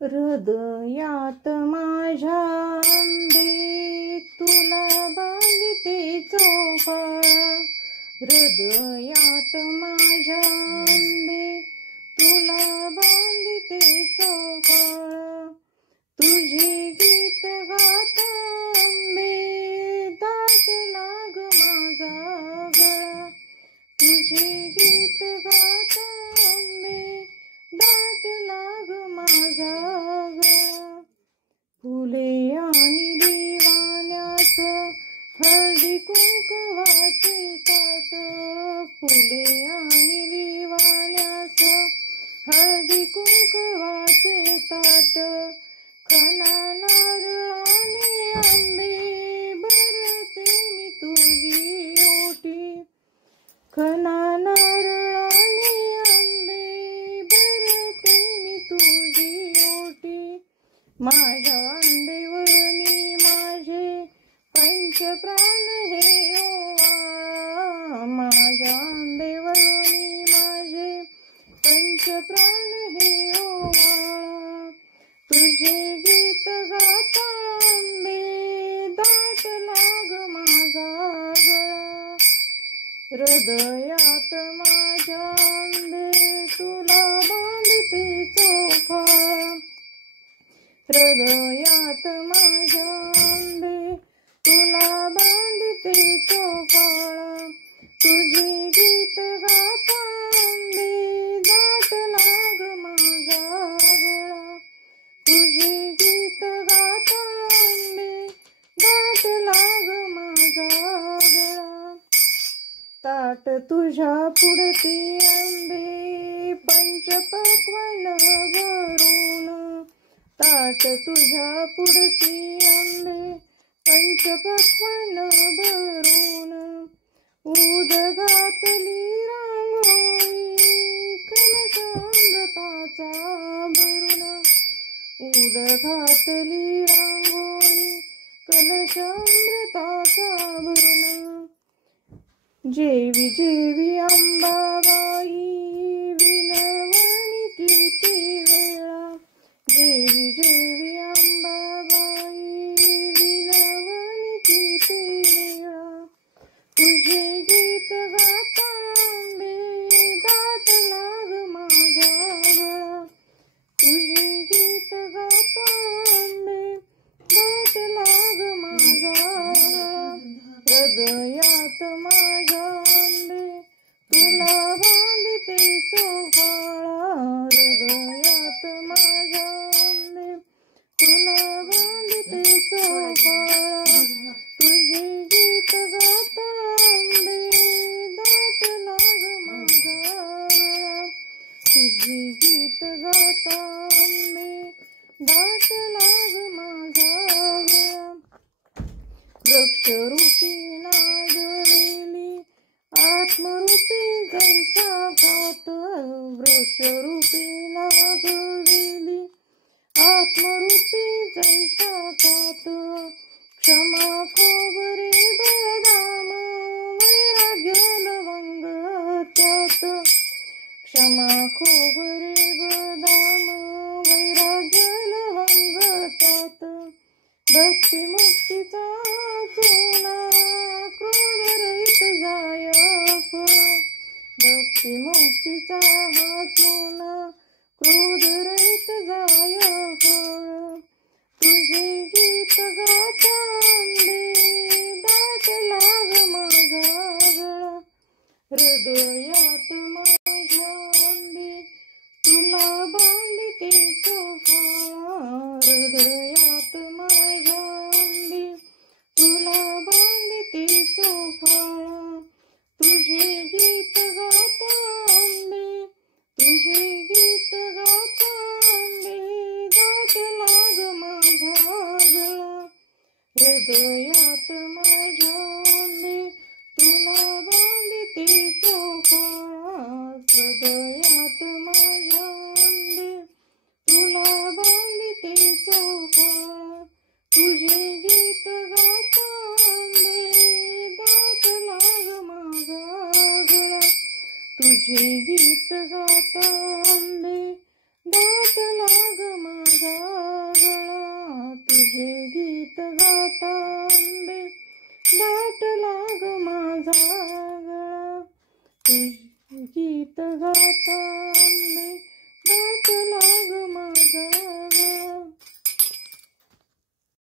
हृदयात माझ्या आंबे तुला बांधते चौफाळा, हृदयात माझ्या आंबे तुला बांधते चौफाळा. तुझे गीत गाता आंबे दाटला ग माझा गळा, तुझे गीत गाता आंबे दाटला ग माझा गळा. फुले आणि दिवाण्यास हळदी कुंकवाचे ताट, फुले आणि दिवाण्यास हळदी कुंकवाचे ताट. खणा नारळाने आंबे भरते मी तुझी ओटी, खणा नारळाने आंबे भरते मी तुझी ओटी. माझ्या आंबेवरणी माझे पंचप्राण हे ओवाळा, माझ्या आंबेवरणी माझे पंचप्राण हे ओवाळा. तुझे गीत गाता आंबे दाटला ग माझा गळा, हृदयात माझ्या आंबे तुला बांधते चौफाळा, हृदयात माझ्या आंबे तुला बांधते चौफाळा. तुझे गीत गाता आंबे दाटला ग माझा गळा, तुझे गीत गाता आंबे दाटला ग माझा गळा. ताट तुझ्या पुढती आंबे पंचपक्वान्न भरून, ताट तुझ्या पुढती आंबे पंचपक्वान्न भरून. उद घातली रांगोळी कलशामृताचा भरून, उद घातली रांगोळी कलशामृताचा भरून. जेवी जेवी अंबाबाई विनवणी किती वेळा, जेवी जेवी अंबाबाई विनवणी किती वेळा. तुझे गीत गाता आंबे दाटला ग माझा गळा, तुझे गीत गाता आंबे दाटला ग माझा गळा. हृदयात माझ्या आंबे तुला बांधते चौफाळा, हृदयात माझ्या आंबे तुला बांधते चौफाळा. तुझे गीत गाता आंबे दाटला ग माझा गळा, तुझे गीत गाता आंबे दाटला ग माझा गळा. वृक्षरूपी नागवेली आत्मरूपी जैसा घात, वृक्षरूपी नागवेली आत्मरूपी जैसा घात. क्षमा खोबरे बदाम वैराग्य लवंग त्यात, क्षमा खोबरे बदाम वैराग्य लवंग त्यात. भक्ती मुक्तीचा सोना क्रोधरहित जाय फळ, भक्ती मुक्तीचा हा सोना क्रोधरहित जाय फळ. तुझे गीत गाता आंबे दाटला ग माझा गळा, हृदयात माझ्या आंबे तुला बांधते चौफाळा, हृदयात माझ्या आंबे तुला बांधते चौफाळा. तुझे गीत गाता आंबे, तुझे गीत गाता आंबे दाटला ग माझा गळा, हृदयात माझ्या आंबे तुला बांधते चौफाळा, हृदयात माझ्या आंबे तुला बांधते चौफाळा. तुझे गीत गाता आंबे दाटला ग माझा गळा, तुझे गीत गाता आंबे दाटला ग माझा दाटला ग माझा गळा. तुझे गीत गाता अंबे